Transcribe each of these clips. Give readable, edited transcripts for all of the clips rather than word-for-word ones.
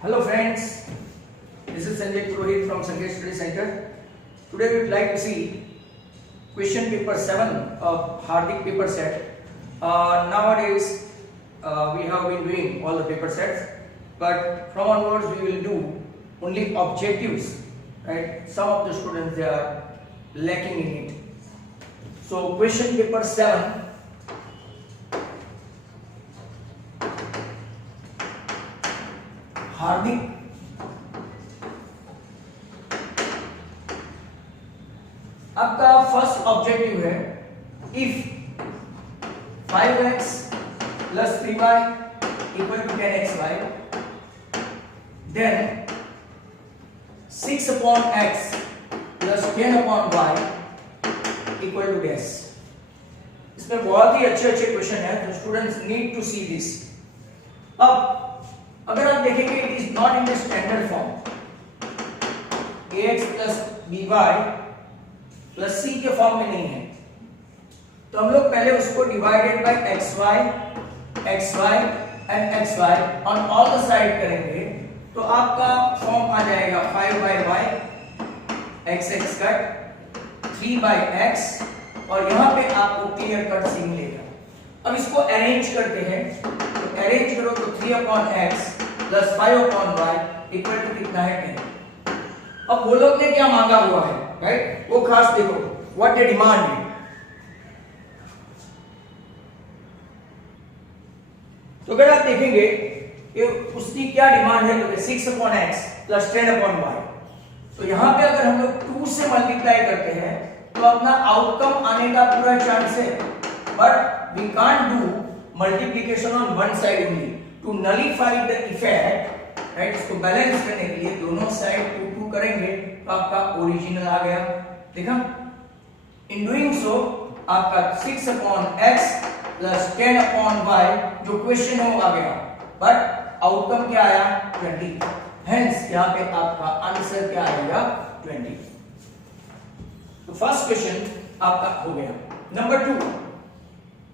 Hello friends, this is Sanjay Purohit from Sanjay Study Center. Today we would like to see question paper 7 of Hardik paper set. Nowadays we have been doing all the paper sets, but from onwards we will do only objectives, right? Some of the students they are lacking in it. So question paper 7, हार्दिक आपका first objective है if 5x plus 3y equal to 10xy then 6 upon x plus 10 upon y equal to dash। इसमें बहुत ही अच्छे question है, तो students need to see this. अब अगर आप देखेंगे it is not in the standard form, ax plus by plus c के फॉर्म में नहीं है, तो हम लोग पहले उसको divided by xy and xy on all the side करेंगे, तो आपका फॉर्म आ जाएगा 5y x कट 3x, और यहाँ पे आपको क्लियर कट सी मिलेगा। अब इसको अरेंज करते हैं, तो अरेंज करो तो 3/x plus 5/y equal to कितना है 10। अब वो लोग ने क्या मांगा हुआ है, राइट? वो खास देखो व्हाट दे डिमांड। तो अगर आप देखेंगे कि उसकी क्या डिमांड है, तो 6/x प्लस 10/y, तो यहां पे अगर हम लोग 2 से मल्टीप्लाई करते हैं तो अपना आउटकम आने का पूरा चांस है, but we can't do multiplication on one side only to nullify the effect, right? इसको बैलेंस करने के लिए दोनों साइड 2 करेंगे तो आपका ओरिजिनल आ गया, देखा? इन डूइंग सो आपका 6/x प्लस 10/y जो क्वेश्चन है वो आ गया, बट आउटकम क्या आया 20। हेंस यहाँ पे आपका आंसर क्या आएगा 20। तो फर्स्ट क्वेश्चन आपका हो गया। Number 2,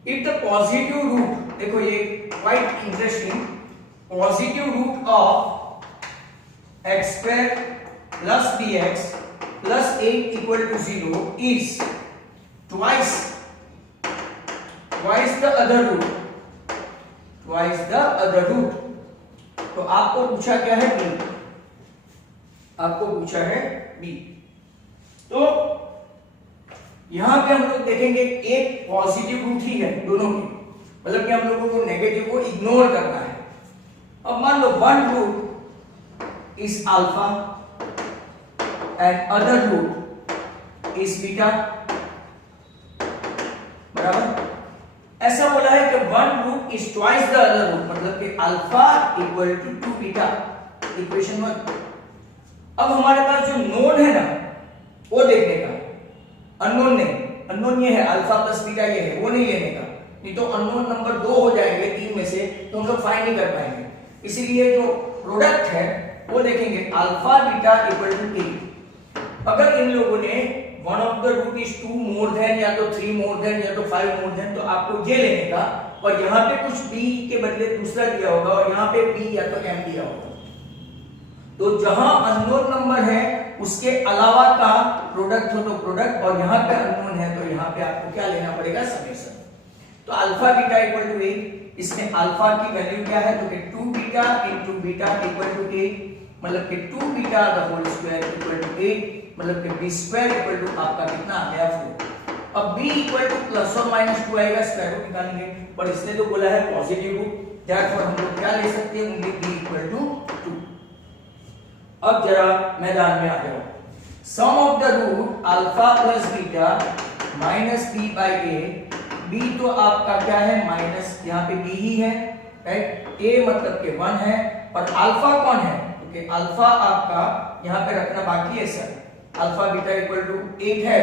if the positive root, देखो ये quite interesting, positive root of x² plus bx plus 8 equal to 0 is twice the other root, तो आपको पूछा क्या है b, आपको पूछा है b। तो यहां पे हम लोग देखेंगे एक पॉजिटिव रूट ही है दोनों की, मतलब कि हम लोगों को नेगेटिव को इग्नोर करना है। अब मान लो one root is alpha and other root is beta, बराबर? ऐसा बोला है कि one root is twice the other root, मतलब कि alpha equal to 2 beta, equation 1। अब हमारे पास जो नोन है ना वो देखने का, अननोन नहीं, अननोन ये है अल्फा प्लस बीटा ये है, वो नहीं लेने का, नहीं तो अननोन नंबर 2 हो जाएंगे 3 में से, तो हम लोग फाइंड नहीं कर पाएंगे। इसीलिए जो प्रोडक्ट है वो देखेंगे अल्फा बीटा इक्वल टू 8। अगर इन लोगों ने one of the root is 2 more than, या तो 3 मोर देन, या तो 5 मोर देन, तो आपको ये लेने का, और यहाँ पे कुछ b के बदले दूसरा दिया होगा, और यहाँ पे b या तो m दिया होगा। तो जहां अननोन नंबर है उसके अलावा का प्रोडक्ट हो तो प्रोडक्ट, और यहाँ पे अननोन है तो यहाँ पे आपको क्या लेना पड़ेगा, समेशन। तो अल्फा बीटा इक्वल टू 8, इसमें अल्फा की वैल्यू क्या है, तो कि 2 beta into beta equal to 8, मतलब कि 2 beta the whole square equal to 8, मतलब कि b स्क्वायर इक्वल टू आपका कितना आ गया 4। अब b इक्वल टू प्लस और माइनस 2 आएगा, स्क्वायर रूट निकालेंगे, पर इसने तो बोला है पॉजिटिव रूट, देयरफॉर हम लोग क्या ले सकते हैं, ओनली b इक्वल टू 2। अब जरा मैदान में आ जाओ। Sum of the root alpha plus beta minus b by a, b तो आपका क्या है माइनस, यहाँ पे b ही है, राइट? a मतलब के 1 है, और अल्फा कौन है, क्योंकि अल्फा आपका यहाँ पे रखना बाकी है sir. Alpha beta equal to 8 है,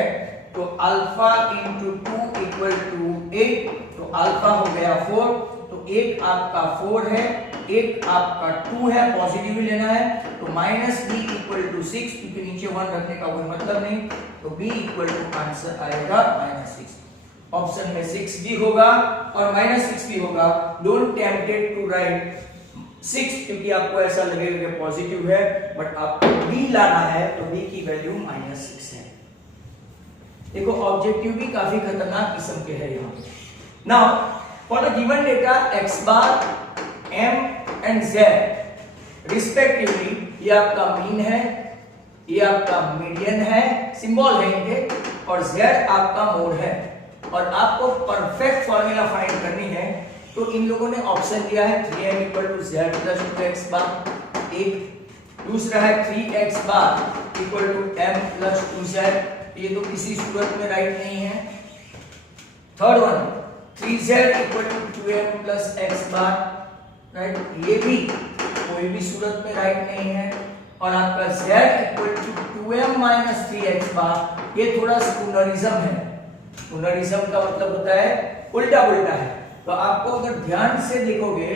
तो अल्फा इंटू 2 इक्वल टू 8, तो अल्फा हो गया 4, तो एक आपका 4 है, एक आपका 2 है, पॉजिटिव ही लेना है, तो माइनस b इक्वल टू 6, क्योंकि नीचे 1 रखने का कोई मतलब नहीं, तो b इक्वल टू आंसर आएगा -6। ऑप्शन में 6 भी होगा और -6 भी होगा। डोंट टेम्प्टेड टू राइट 6, क्योंकि आपको ऐसा लगेगा कि पॉजिटिव है, बट आपको b लाना है तो b की वैल्यू -6 है। देखो ऑब्जेक्टिव भी काफी खतरनाक किस्म के है यहाँ। Now for the given data x bar, m and z respectively, ये आपका मीन है, ये आपका मीडियन है, सिंबल है इनके, और z आपका मोड है, और आपको परफेक्ट फॉर्मूला फाइंड करनी है। तो इन लोगों ने ऑप्शन दिया है 3m = z + 2x बार, एक दूसरा है 3x बार = m + 2z, ये तो किसी सूरत में राइट नहीं है। Third one 3z = 2m + x बार, राइट, ये भी कोई भी सूरत में राइट नहीं है। और आपका z = 2m - 3x बार, ये थोड़ा स्पूनरिज्म है। स्पूनरिज्म का मतलब होता है उल्टा पुल्टा है। तो आपको अगर ध्यान से देखोगे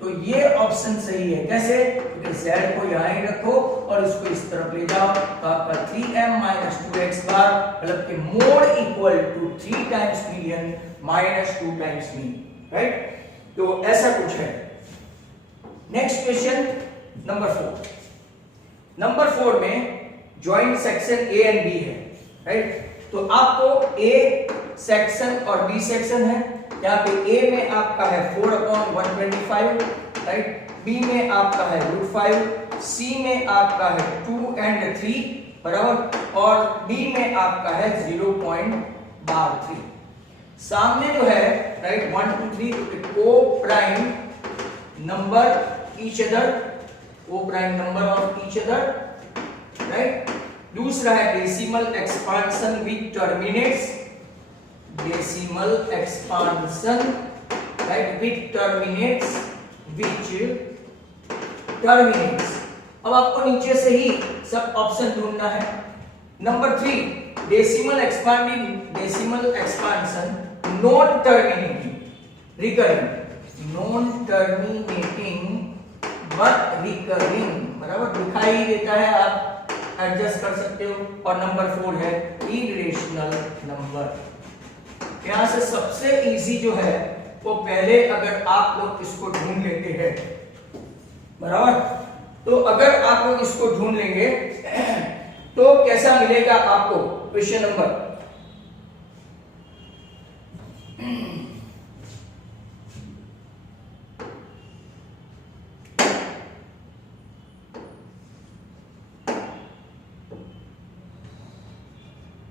तो ये ऑप्शन सही है। कैसे? क्योंकि z को यहां ही रखो और इसको इस तरफ ले जाओ, तो आपका 3m - 2x बार मतलब कि mode equal to 3 times median - 2 times mean, right. तो ऐसा कुछ है। Next question number 4। नंबर 4 में joint section A and B है, राइट। तो आपको ए सेक्शन और बी सेक्शन है। यहाँ पे ए में आपका है 4/125, राइट, बी में आपका है √5, सी में आपका है 2 and 3, बराबर, और डी में आपका है 0.3। सामने जो है, राइट, 1 2 3 को प्राइम नंबर ईच अदर, को prime number of each other, right. दूसरा है डेसिमल एक्सपांशन विच टर्मिनेट्स, डेसिमल एक्सपांशन, राइट, विच टर्मिनेट्स, अब आपको नीचे से ही सब ऑप्शन ढूंढना है। Number 3 decimal expansion non terminating, recurring, non terminating but recurring, बराबर, दिखाई देता है, आप एडजस्ट कर सकते हो। और नंबर 4 है इरेशनल नंबर। यहां से सबसे इजी जो है वो पहले अगर आप लोग इसको ढूंढ लेते हैं, बराबर, तो अगर आप लोग इसको ढूंढ लेंगे तो कैसा मिलेगा आपको क्वेश्चन नंबर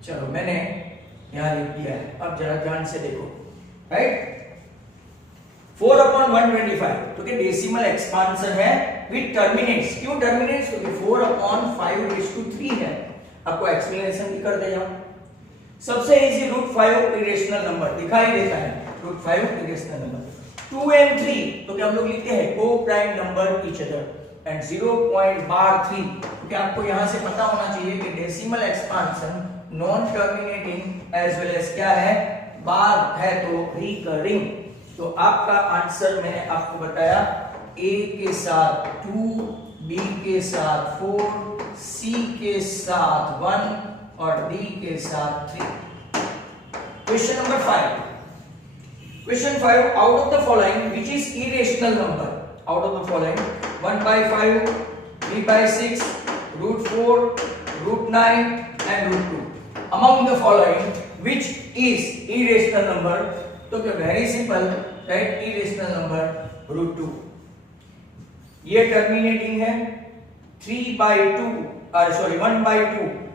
चलो मैंने यहां लिख दिया है, अब जरा ध्यान से देखो, राइट। 4/125 तो कि डेसिमल एक्सपांशन है विद टर्मिनेट्स। क्यों टर्मिनेट्स? क्योंकि 4/5⁵3 है। आपको एक्सप्लेनेशन भी कर दे जाऊं। सबसे इजी √5 इरेशनल नंबर दिखाई देता है, √5 इरेशनल नंबर। 2 and 3 तो क्या हम लोग लिखते हैं को prime number each other, and 0.3 क्योंकि आपको यहां से पता होना चाहिए कि decimal expansion non terminating as well as क्या है, बार है तो रिकरिंग। तो आपका आंसर मैंने आपको बताया ए के साथ 2, बी के साथ 4, सी के साथ 1 और डी के साथ 3। Question number 5। Question 5 out of the following which is irrational number? Out of the following 1/5, 3/6, √4, √9 and √2 among the following which is irrational number? तो क्या very simple, right, irrational number √2। ये टर्मिनेटिंग है, 1/2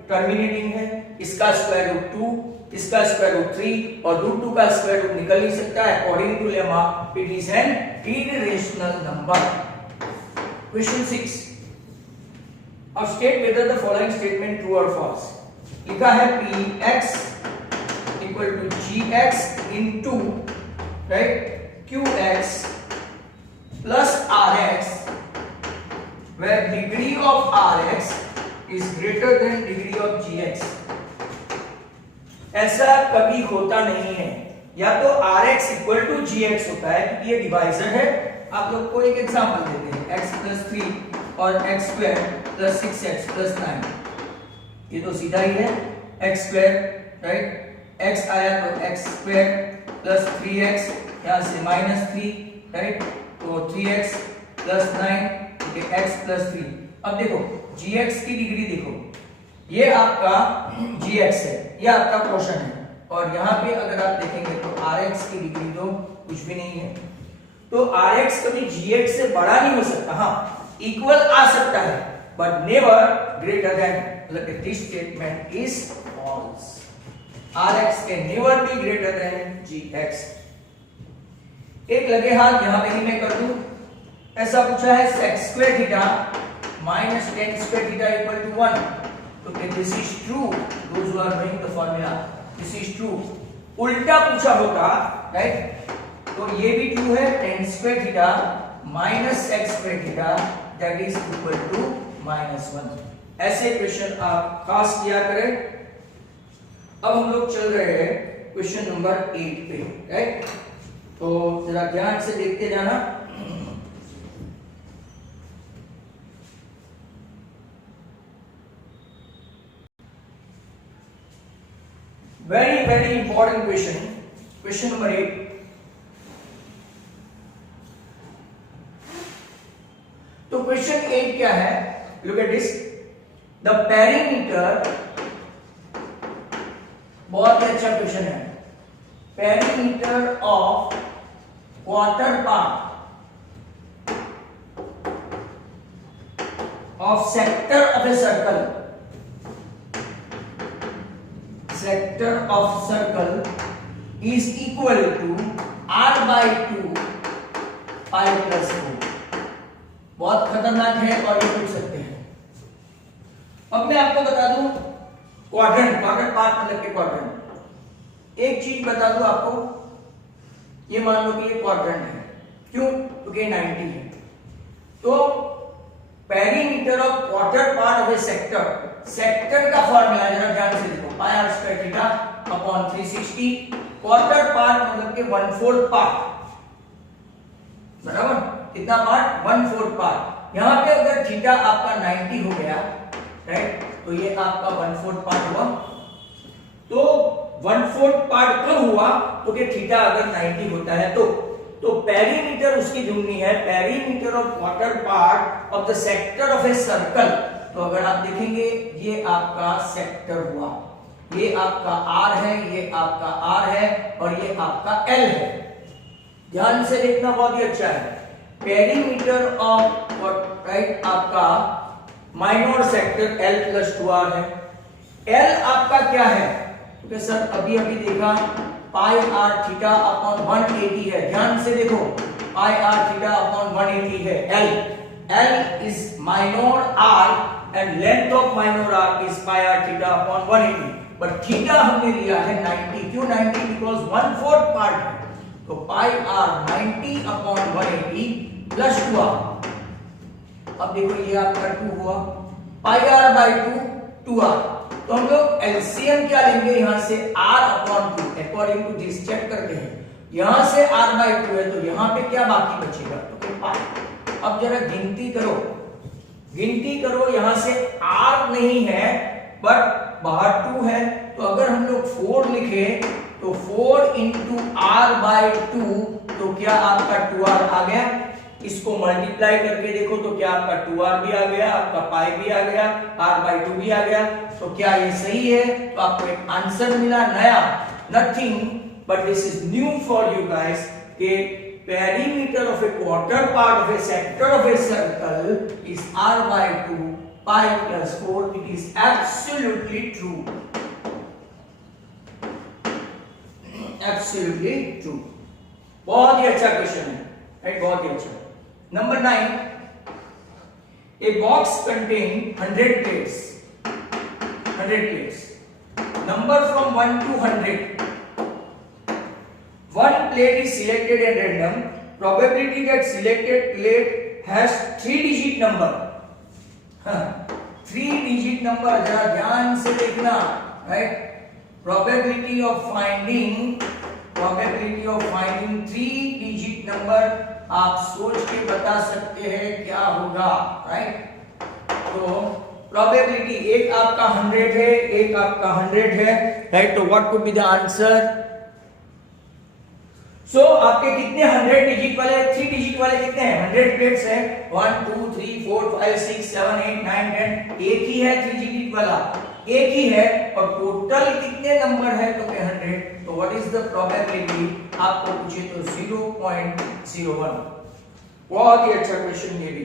टर्मिनेटिंग है, इसका square root 2, इसका square root 3 और √2 का square root निकल नहीं सकता है। According to lemma it is an irrational number. Question 6 अब state whether the following statement true और फॉल्स। लिखा है px = gx into, right, qx plus rx where degree of rx is greater than degree of gx। ऐसा कभी होता नहीं है, या तो rx = gx होता है क्योंकि ये डिवाइजर है। आप लोग को एक एग्जांपल देते हैं, x + 3 और x² + 6x + 9, ये तो सीधा ही है, x², राइट, x आया तो x² + 3x, यहां से -3, राइट, तो 3x प्लस 9, x प्लस 3। अब देखो gx की डिग्री देखो, ये आपका gx है, ये आपका क्वेश्चन है, और यहाँ पे अगर आप देखेंगे तो rx की डिग्री तो कुछ भी नहीं है, तो rx कभी gx से बड़ा नहीं हो सकता। हाँ, इक्वल आ सकता है, बट नेवर ग्रेटर देन, मतलब this statement is false. rx can never be greater than gx। एक लगे हाथ यहां पे ही मैं कर दूं, ऐसा पूछा है sec square theta minus tan square theta equal to 1, तो this is true, those who are knowing the formula, this is true. उल्टा पूछा होगा, राइट, तो ये भी ट्रू है, tan square theta minus sec square theta that is equal to -1। ऐसे question आप खास किया करें। अब हम लोग चल रहे हैं क्वेश्चन नंबर 8 पे, राइट, तो जरा ध्यान से देखते जाना। Very important question, question number 8। तो क्वेश्चन 8 क्या है, look at this, the perimeter, बहुत ही अच्छा क्वेश्चन है, perimeter of quarter part of sector of a circle, sector of circle is equal to r/2 pi plus 4। बहुत खतरनाक है और ये पूछ सकते हैं। अब मैं आपको बता दूं, क्वाड्रेंट, क्वार्टर पार्ट मतलब के क्वाड्रेंट, एक चीज बता दूं आपको, ये मान लो कि ये क्वाड्रेंट है, क्यों, क्योंकि 90 है, तो perimeter of quarter part of a sector, sector का फॉर्मूला जरा ध्यान से देखो, पाई r square theta upon 360, quarter part मतलब के 1/4 पार्ट, बराबर, कितना पार्ट, 1/4 पार्ट। यहां पे अगर थीटा आपका 90 हो गया, राइट, तो ये आपका 1/4 पार्ट हुआ, तो 1/4 पार्ट कब हुआ, तो कि थीटा अगर 90 होता है तो पेरीमीटर उसकी ढूंढनी है, perimeter of quarter part of the sector of a circle. तो अगर आप देखेंगे ये आपका सेक्टर हुआ, ये आपका R है, ये आपका R है, और ये आपका L है। ध्यान से देखना बहुत ही अच्छा है, पेरीमीटर ऑफ, राइट, आपका minor sector L plus 2R है। L आपका क्या है, तो सर अभी देखा पाई r थीटा अपॉन 180 है, ध्यान से देखो, पाई r थीटा अपॉन 180 है। L is minor r and length of minor r is pi r theta upon 180, but theta हमने लिया है 90, क्यों 90, बिकॉज़ 1/4 पार्ट है, तो पाई r 90 अपॉन 180 प्लस 2r। अब देखो ये आपका 2 हुआ, पाई r बाय 2 2r, तो हम लोग एलसीएम क्या लेंगे, यहां से r upon 2 according to this check करते हैं, यहां से r बाय 2 है, तो यहां पे क्या बाकी बचेगा, तो पाई। अब जरा गिनती करो, यहां से r नहीं है बट बाहर 2 है, तो अगर हम लोग 4 लिखे तो 4 इंटू r बाय 2, तो क्या आपका 2r आ गया, इसको मल्टीप्लाई करके देखो तो क्या आपका 2r भी आ गया, आपका पाई भी आ गया, r बाय 2 भी आ गया, तो क्या ये सही है, तो आपको एक आंसर मिला नया, nothing but this is new for you guys, कि perimeter of a quarter part of a sector of a circle is r by 2 pi plus 4, it is absolutely true, absolutely true. बहुत ही अच्छा question है, right, बहुत ही अच्छा। Number 9, a box contain 100 plates, 100 plates, number from 1 to 100, one plate is selected at random, probability that selected plate has 3-digit number, 3-digit number, जरा ध्यान से देखना, right, probability of finding 3-digit number, आप सोच के बता सकते हैं क्या होगा, राइट, तो प्रोबेबिलिटी, एक आपका 100 है, एक आपका 100 है, राइट, तो what could be the answer, so आपके कितने 100 डिजिट वाले 3 डिजिट वाले कितने हैं 100 प्लेट्स है 1 2 3 4 5 6 7 8 9 10 एक ही है 3 डिजिट वाला एक ही है और टोटल कितने नंबर है तो 100 तो व्हाट इज द प्रोबेबिलिटी आपको पूछे तो 0.01 बहुत ही अच्छा क्वेश्चन ये भी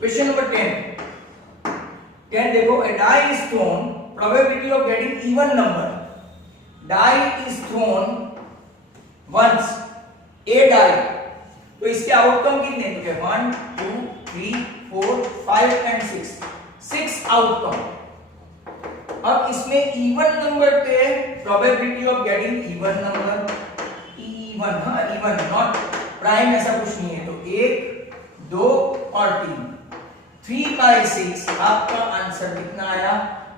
क्वेश्चन नंबर 10 देखो a die is thrown probability of getting even number die is thrown once a die तो इसके आउटकम कितने तो 1 2 3 4 5 एंड 6 आउटकम अब इसमें इवन नंबर पे probability of getting even number even हाँ इवन नॉट प्राइम ऐसा कुछ नहीं है तो 1 2 और 3 by 6 आपका आंसर कितना आया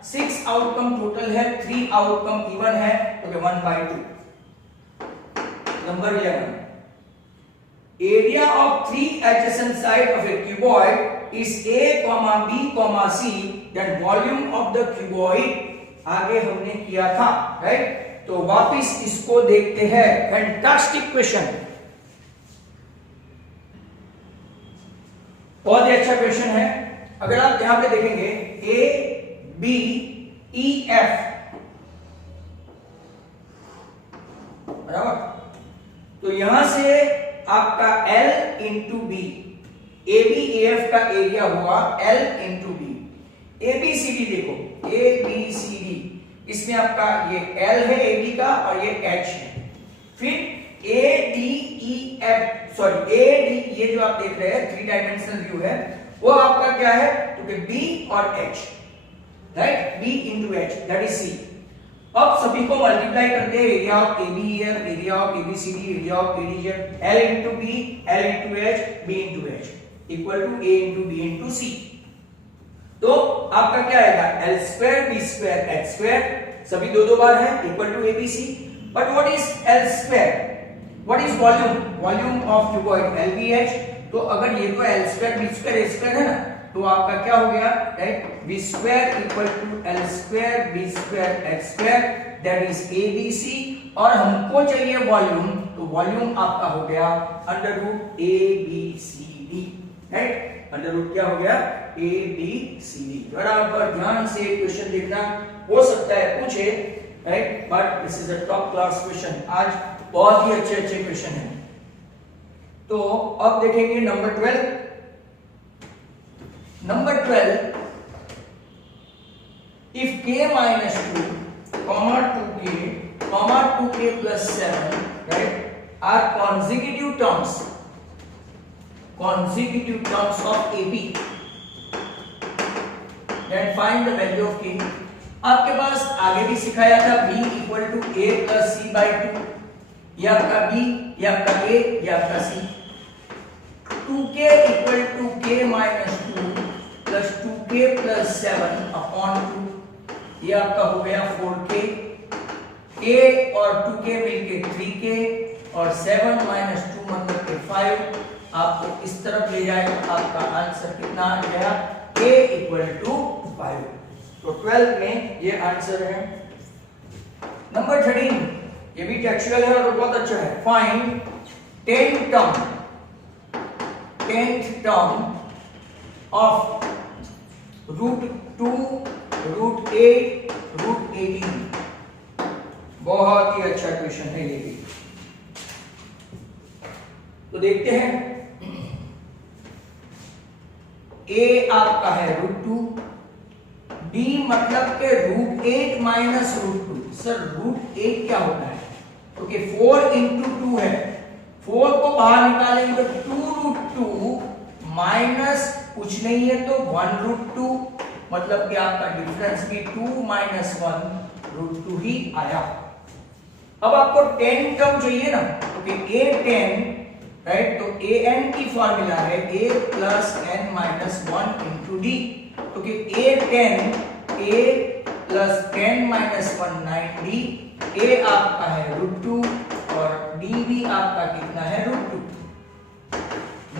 6 आउटकम टोटल है 3 आउटकम इवन है तो 1 by 2 number 11 area of 3 adjacent side of a cuboid is a b c then volume of the cuboid आगे हमने किया था राइट तो वापस इसको देखते हैं फैंटास्टिक क्वेश्चन बहुत ही अच्छा क्वेश्चन है अगर आप यहां पे देखेंगे a b e f बराबर तो यहां से आपका L into B A B A F का एरिया हुआ L into B A B C D देखो ए बी सी डी इसमें आपका ये L है ए बी का और ये H है फिर A D E F sorry A D ये जो आप देख रहे हैं 3 डायमेंशनल व्यू है वो आपका क्या है तो B और H right B into H that is C अब सभी को मल्टीप्लाई करते हैं area of ABEF area of ABCD area of ADZ L into B L into H B into H equal to A into B into C तो आपका क्या आएगा L square B square H square सभी दो बार है equal to ABC but what is L square what is volume of cuboid LBH तो अगर ये तो L square B square H square है ना तो आपका क्या हो गया right b square equal to L square B square H square that is ABC और हमको चाहिए वॉल्यूम तो वॉल्यूम आपका हो गया under root ABCD right under root क्या हो गया ABCD बराबर ध्यान से क्वेश्चन देखना हो सकता है पूछे right but this is a top class question आज बहुत ही अच्छे क्वेश्चन है तो अब देखेंगे number 12 Number 12, if k minus 2, comma 2k plus 7, right, are consecutive terms of AB, then find the value of k. आपके पास आगे भी सिखाया था b equal to a plus c by 2, ये आपका b, ये आपका a, ये आपका c. 2k equal to k minus 2 plus 2k plus 7 upon 2 ये आपका हो गया 4k k और 2k मिलके 3k और 7 minus 2 मतलब के 5 आपको इस तरफ ले जाएगा आपका आंसर कितना आ गया k equal to 5 तो 12 में ये आंसर है नंबर 13 ये भी टेक्सचुअल है और बहुत अच्छा है find 10th term of root 2, root 8, root 18 बहुत ही अच्छा क्वेश्चन है ये भी तो देखते हैं a आपका है रूट 2 d मतलब के root 8 minus root 2 sir root 8 क्या होता है ओके 4 into 2 है 4 को बाहर निकालेंगे तो 2 रूट 2 माइनस कुछ नहीं है तो 1 रूट 2 मतलब कि आपका डिफरेंस भी 2 माइनस 1 रूट 2 ही आया अब आपको 10 टर्म चाहिए ना ओके a10 राइट तो an की फॉर्मूला है a plus n minus 1 into D तो कि a10 a plus 10 minus 1 9d a आपका है रूट 2 और d भी आपका कितना है रूट 2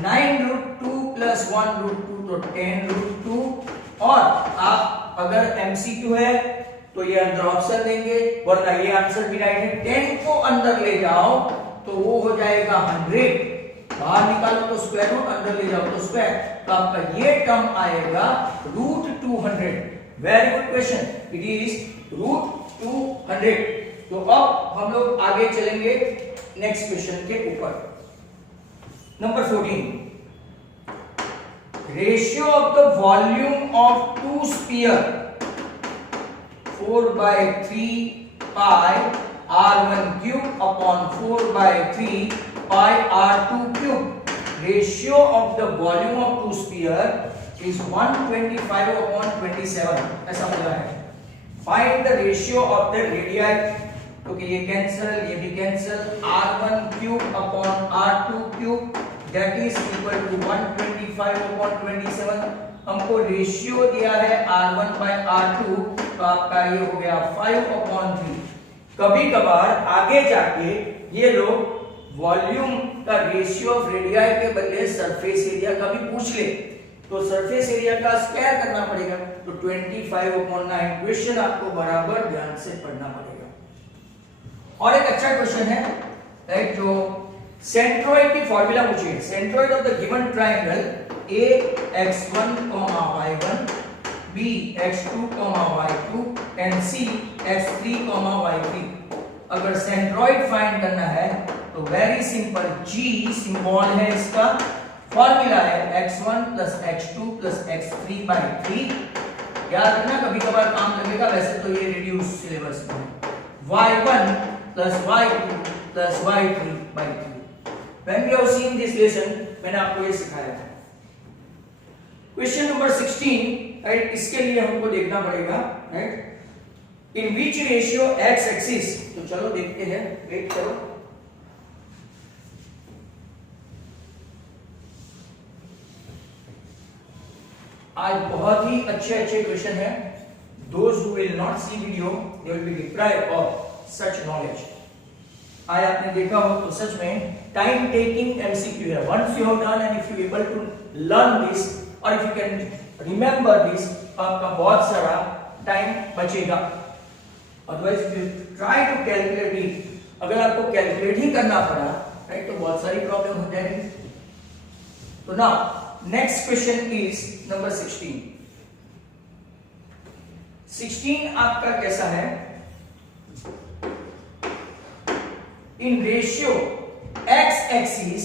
9 रूट 2 प्लस 1 रूट 2 तो 10 रूट 2 और आप अगर MCQ है तो ये अंदर ऑप्शन देंगे वरना ये आंसर भी राइट है 10 को अंदर ले जाओ तो वो हो जाएगा 100, बाहर निकालो तो स्क्वायर रूट, अंदर ले जाओ तो स्क्वायर, तो आपका ये टर्म आएगा √200। Very good question, it is √200। तो अब हम लोग आगे चलेंगे नेक्स्ट क्वेश्चन के ऊपर। Number 14, ratio of the volume of two sphere 4/3 pi r1 cube upon 4/3 pi r2 cube. Ratio of the volume of two sphere is 125/27, ऐसा बोला है। Find the ratio of the radii, क्योंकि ये cancel, ये भी cancel, r1 cube upon r2 cube that is equal to 125/27। हमको ratio दिया है r1/r2, तो आपका ये हो गया 5/3। कभी कभार आगे जाके ये लोग वॉल्यूम का रेशियो ऑफ रेडियाई के बदले सरफेस एरिया का भी पूछ ले, तो सरफेस एरिया का स्क्वायर करना पड़ेगा, तो 25/9। क्वेश्चन आपको बराबर ध्यान से पढ़ना पड़ेगा। और एक अच्छा क्वेश्चन है, राइट, जो सेंट्रोइड की फॉर्मूला पूछी है। Centroid of the given triangle AX1, Y1, BX2, Y2 and CX3, Y3। अगर सेंट्रोइड फाइंड करना है तो वेरी सिंपल, G सिंबल है इसका, फॉर्मूला है x1 + x2 + x3/3। याद रखना, कभी कभार काम लगेगा, वैसे तो ये रिड्यूस सिलेबस में। y1 + y2 + y3/3। When we have seen this lesson, मैंने आपको ये सिखाया था। क्वेश्चन नंबर 16, राइट, इसके लिए हमको देखना पड़ेगा, राइट, इन विच रेशियो x एक्सिस। तो चलो देखते हैं, वेट करो। आज बहुत ही अच्छे क्वेश्चन है। Those who will not see video, they will be deprived of such knowledge. आज आपने देखा हो तो सच में टाइम टेकिंग एमसीक्यू है। Once you have done and if you able to learn this और if you can remember this, आपका बहुत सारा टाइम बचेगा। Otherwise if you try to calculate it, अगर आपको कैलकुलेट ही करना पड़ा, राइट, तो बहुत सारी प्रॉब्लम हो जाएगी। तो now next question is number 16। 16 आपका कैसा है? In ratio x axis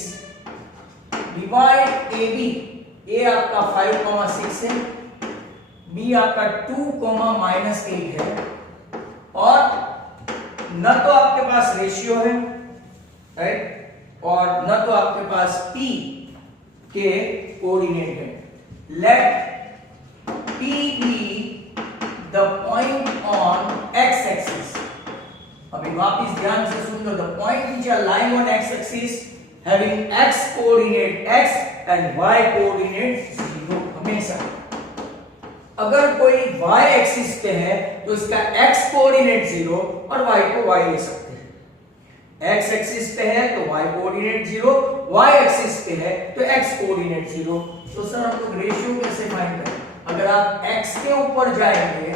divide AB, A आपका 5,6 है, B आपका 2,-8 है, और न तो आपके पास रेशियो है, राइट, और न तो आपके पास P के कोऑर्डिनेट है। Let P be the point on x axis. अभी वापिस ध्यान से सुन लो, the point which are lying on x axis having x coordinate x and y coordinate 0 हमेशा। अगर कोई y एक्सिस पे है तो इसका x कोऑर्डिनेट 0 और y को y ले सकते हैं। x एक्सिस पे है तो y कोऑर्डिनेट 0, y एक्सिस पे है तो x कोऑर्डिनेट 0। तो सर हम लोग रेशियो कैसे फाइंड करें? अगर आप x के ऊपर जाएंगे,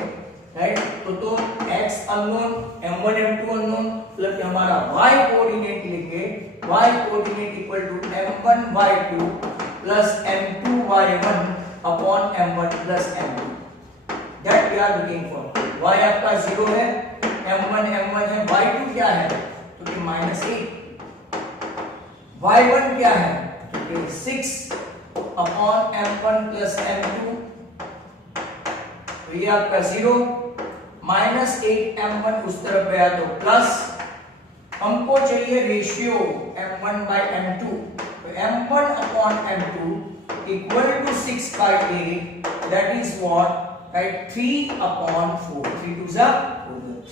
राइट, तो x unknown, m1 m2 unknown, plus हमारा y कोऑर्डिनेट लेके y coordinate equal to m1 y2 plus m2 y1 upon m1 plus m2, that we are looking for. y आपका 0 है, m1 है, y2 क्या है? तो कि -8, y1 क्या है? तो कि 6 अपॉन m1 प्लस m2, तो ये आपका 0, -8 m1 उस तरफ गया तो प्लस, हमको चाहिए रेशियो m1/m2, तो m1 अपॉन m2 equal to 6/8, that is what, right, 3/4, 3 2 जा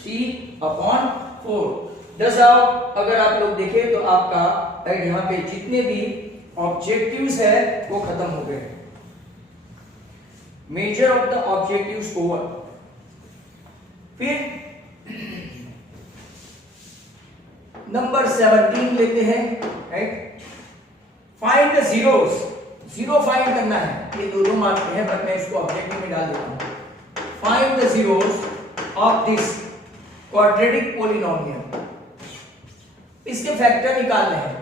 3/4। दस अगर आप लोग देखें तो आपका, राइट, यहाँ पे जितने भी ऑब्जेक्टिव्स है वो खत्म हो गए। Measure of the objectives over. फिर नंबर 17 लेते हैं, right, find the zeros. Zero find करना है, ये दो मार्क के हैं, बट मैं इसको ऑब्जेक्टिव में डाल देता हूं। Find the zeros of this quadratic polynomial. इसके फैक्टर निकालने हैं।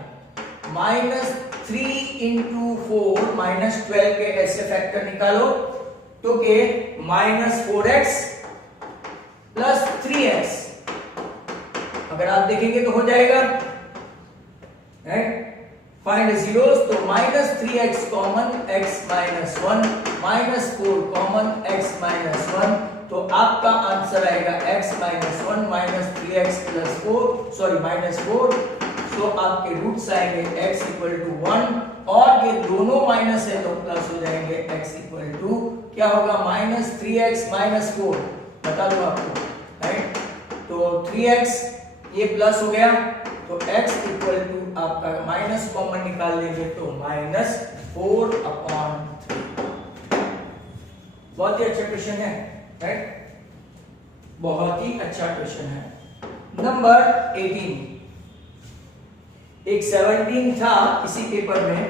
-3 × 4 -12 के ऐसे फैक्टर निकालो तो के -4x + 3x, अगर आप देखेंगे तो हो जाएगा, फाइंड जीरोस, तो -3x common, x -1, -4 common, x -1, तो आपका आंसर आएगा x -1 -3x + 4, सॉरी -4, तो आपके रूट्स आएंगे x = 1, और ये दोनों माइनस है तो प्लस हो जाएंगे, x = क्या होगा, -3x -4, बता दो आपको, राइट। तो 3x ये प्लस हो गया, तो x = आपका माइनस कॉमन निकाल लेंगे तो -4/3। बहुत ही अच्छा क्वेश्चन है, राइट, बहुत ही अच्छा क्वेश्चन है। नंबर 18, एक 17 था इसी पेपर में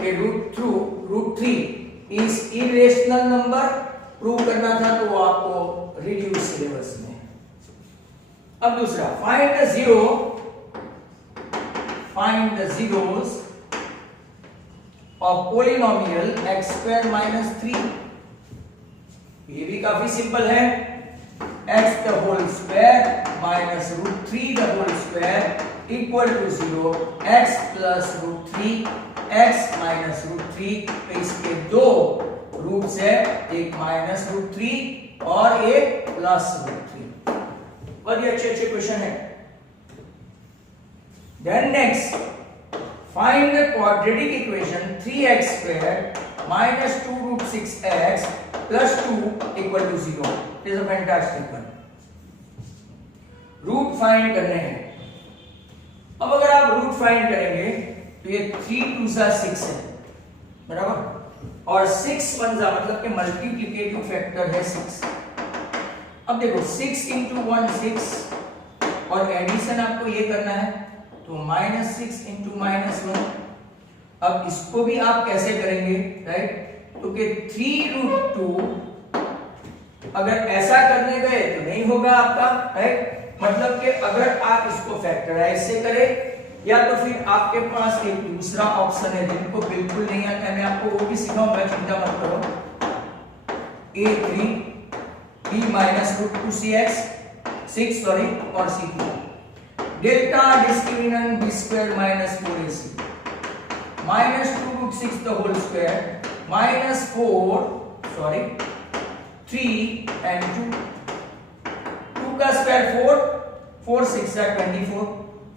कि √3 इज इरेशनल नंबर, प्रूव करना था, तो वो आपको रिड्यूस सिलेबस में। अब दूसरा, find the zeros of polynomial x² - 3। ये भी काफी सिंपल है, x² - √3 = 0, x + √3 x - √3, तो इसके दो रूट्स है, एक -√3 और एक +√3। बहुत ही अच्छे क्वेश्चन है। Then next, find the quadratic equation 3x² - 2√6x + 2 = 0। It is a fantastic one। Root find करने हैं। अब अगर आप रूट फाइंड करेंगे तो ये 3 2 6 है, बराबर, और 6 1 मतलब के मल्टीप्लिकेटिव फैक्टर है 6। अब देखो 6 × 1 6, और एडिशन आपको ये करना है, तो -6 × -1। अब इसको भी आप कैसे करेंगे, राइट, तो कि 3√2, अगर ऐसा करने गए तो नहीं होगा आपका, राइट, मतलब कि अगर आप इसको फैक्टराइज से करें या तो फिर आपके पास एक दूसरा ऑप्शन है जिनको बिल्कुल नहीं आता है, मैं आपको वो भी सिखाऊंगा, चिंता मत करो। a3 b -√2cx 6 सॉरी और c2 delta discriminant b² - 4ac -2√6 the whole square -4 sorry 3 and 2 का स्क्वायर 4, 4 6 are 24,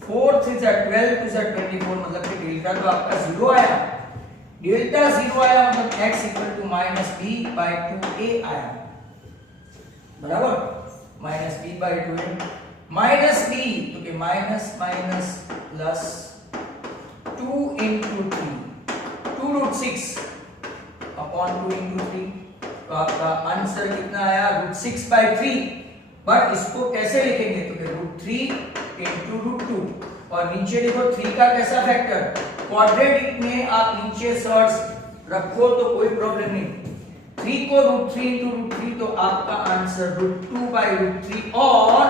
4 3 are 12, 2 are 24, मतलब कि डेल्टा तो आपका 0 आया। डेल्टा 0 आया मतलब x = -b/2a आया, बराबर, -b/2a -b, तो कि -2 × 3, 2√6 अपॉन 2 × 3, तो आपका आंसर कितना आया, √6/3। बट इसको कैसे लिखेंगे, तो √3 × √2, और नीचे देखो 3 का कैसा फैक्टर, क्वाड्रेटिक में आप नीचे सर्च रखो तो कोई प्रॉब्लम नहीं। 3 को √3 × √3, तो आपका आंसर √2/√3, और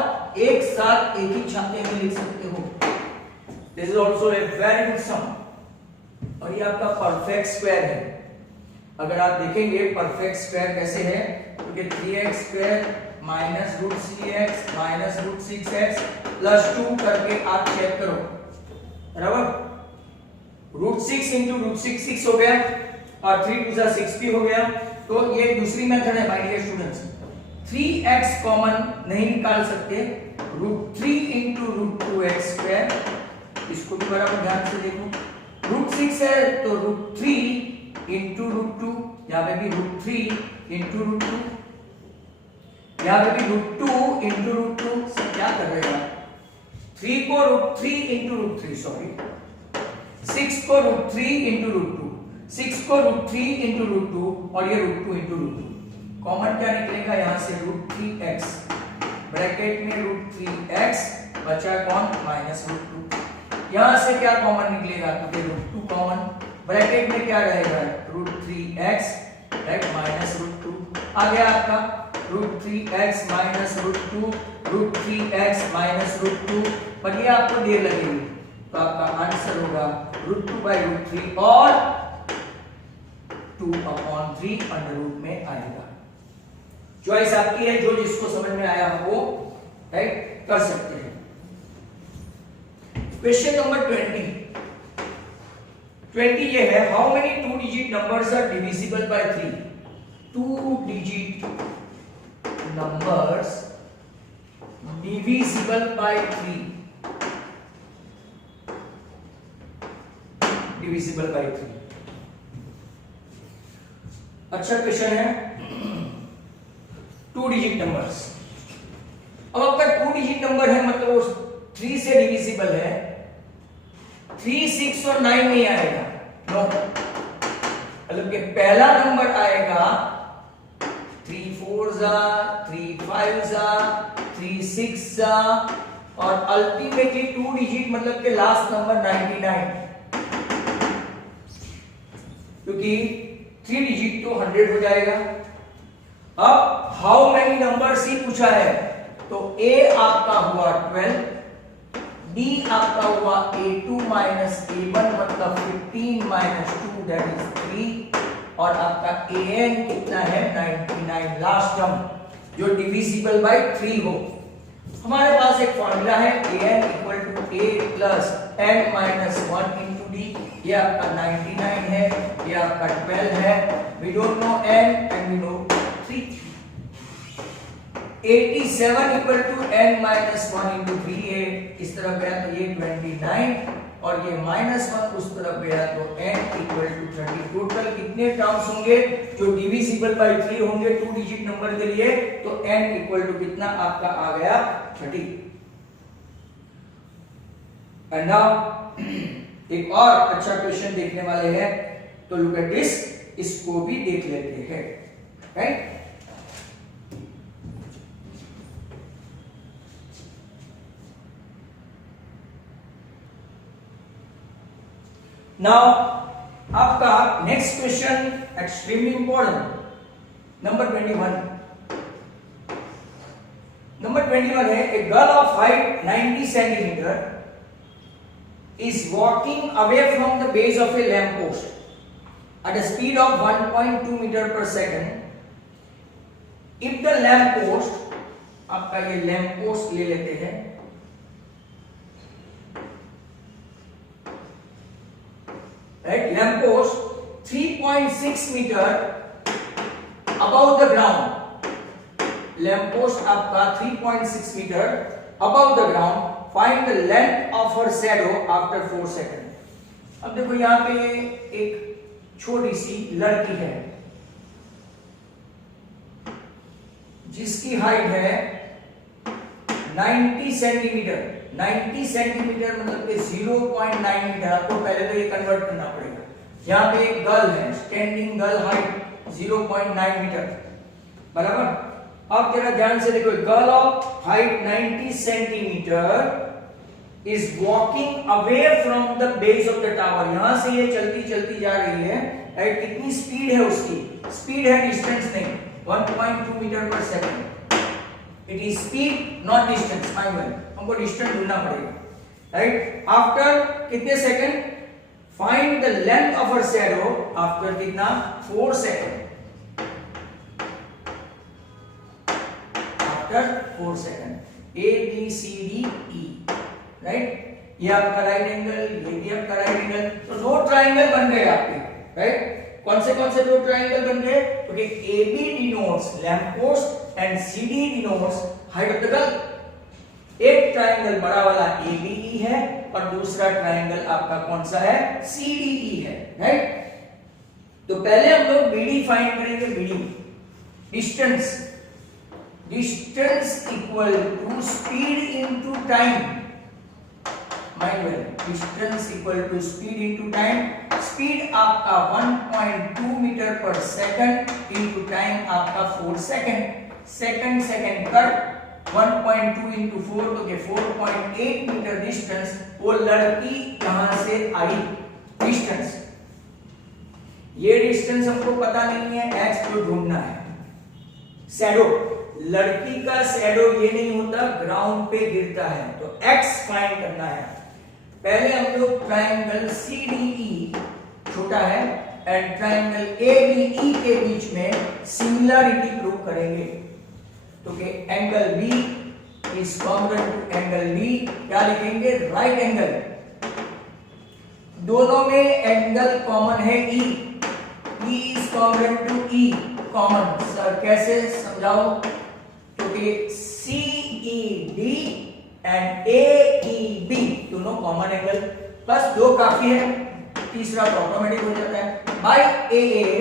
एक साथ एक ही छाते में लिख सकते हो। This is also a very good sum, और ये आपका परफेक्ट स्क्वायर है। अगर आप देखेंगे परफेक्ट स्क्वायर कैसे है, क्योंकि 3x² -√3x -√6x + 2 करके आप चेक करो, बराबर, √6 × √6 6 हो गया, और 3 2 6 भी हो गया। तो ये दूसरी मेथड है my dear students. 3x common नहीं निकाल सकते, √3 × √2x², इसको भी बराबर ध्यान से देखो, √6 है तो √3 × √2, यहाँ पे भी √3 × √2, यहाँ पे भी √2 × √2, से क्या कर रहे हैं, 3 को √3 × √3 सॉरी, 6 को √3 × √2, 6 को √3 × √2, और ये √2 × √2, कॉमन क्या निकलेगा यहाँ से, √3x, ब्रैकेट में √3x बचा कौन, -√2, यहाँ से क्या कॉमन निकलेगा, तो √2 कॉमन, ब्रैकेट में क्या रहेगा, √3x -√2, आ गया आपका √3x -√2, √3x -√2, पर ये आपको देर लगेगी, तो आपका आंसर होगा √2/√3 और 2/3 अंडर रूट में आएगा। चॉइस आपकी है, जो जिसको समझ में आया वो राइट कर सकते हैं। क्वेश्चन नंबर 20 ये है, how many 2 digit numbers are divisible by 3? 2 digit numbers divisible by 3, divisible by 3। अच्छा क्वेश्चन है, 2 डिजिट नंबर्स। अब आपका 2 डिजिट नंबर है मतलब वो 3 से डिविजिबल है, 3, 6 और 9 नहीं आएगा, नो। मतलब कि पहला नंबर आएगा 3 4 3 5 3 6 और अल्टीमेटली 2 डिजिट मतलब के लास्ट नंबर 99, क्योंकि 3 डिजिट तो 100 हो जाएगा। अब हाउ मेनी नंबर्स ही पूछा है, तो A आपका हुआ 12, B आपका हुआ A2 माइनस A1 मतलब 15 - 2 दैट इज 3 और आपका AN कितना है 99, लास्ट टर्म जो डिविजिबल बाय 3 हो। हमारे पास एक फॉर्मूला है AN = A plus n minus 1 into D। ये आपका 99 है, ये आपका 12 है, we don't know n and we know 3। 87 = n minus 1 into 3, ये इस तरफ गया तो ये 29 और ये -1 उस तरफ गया तो n = 30। टोटल कितने टर्म्स होंगे जो डिविजिबल बाय 3 होंगे 2 डिजिट नंबर के लिए? तो n = कितना आपका आ गया 30। एंड नाउ एक और अच्छा क्वेश्चन देखने वाले हैं, तो लुक एट दिस, इसको भी देख लेते हैं, राइट। नाउ आपका next question extremely important, number 21। Number 21 है, a girl of height 90 centimetre is walking away from the base of a lamp post at a speed of 1.2 meter per second if the lamp post, आपका ये lamp post ले लेते हैं, right, lamp post 3.6 metre above the ground, lamp post आपका 3.6 metre above the ground, find the length of her shadow after 4 seconds। अब देखो यहां पे एक छोटी सी लड़की है जिसकी हाइट है 90 सेंटीमीटर। 90 सेंटीमीटर मतलब कि 0.9 मीटर। आपको पहले तो ये कन्वर्ट करना पड़ेगा। यहाँ पे एक गर्ल है, स्टैंडिंग गर्ल हाइट 0.9 मीटर, बराबर। अब जरा ध्यान से देखो, girl of height 90 centimetre is walking away from the base of the tower. यहां से ये चलती चलती जा रही है, राइट। कितनी स्पीड है उसकी? स्पीड है, डिस्टेंस नहीं। 1.2 metre per second. It is speed not distance. Final हमको डिस्टेंस ढूंढना पड़ेगा, राइट। आफ्टर कितने second? Find the length of her shadow after कितना? 4 second. After 4 second. A B C D E, right. ये आपका right angle, ये भी आपका राइट एंगल, तो 2 ट्राइंगल बन गए आपके, राइट। कौन से 2 ट्राइंगल बन गए? क्योंकि AB denotes lamp post and CD denotes height of the girl. एक ट्राइंगल बड़ा वाला ABE है और दूसरा ट्राइंगल आपका कौन सा है? CDE है, राइट। तो पहले हम लोग BD फाइंड करेंगे। BD distance, distance equal to speed into time. Mind well, distance equal to speed into time. Speed आपका 1.2 metre per second into time आपका 4 second. Second second cut 1.2 into 4 तो के 4.8 मीटर डिस्टेंस वो लड़की यहां से आई। Distance, ये डिस्टेंस हमको पता नहीं है, एक्स को ढूंढना है। शैडो, लड़की का शैडो ये नहीं होता, ग्राउंड पे गिरता है, तो एक्स फाइंड करना है। पहले हम लोग ट्राइंगल CDE छोटा है एंड ट्राइंगल ABE के बीच में सिमिलरिटी प्रूव करेंगे। तो कि angle B is congruent to angle B, क्या लिखेंगे? Right angle. दोनों में एंगल कॉमन है E is congruent to E common. Sir कैसे समझाओ? तो कि CED एंड AEB दोनों कॉमन एंगल, बस दो काफी है, तीसरा तो ऑटोमेटिक हो जाता है। By AA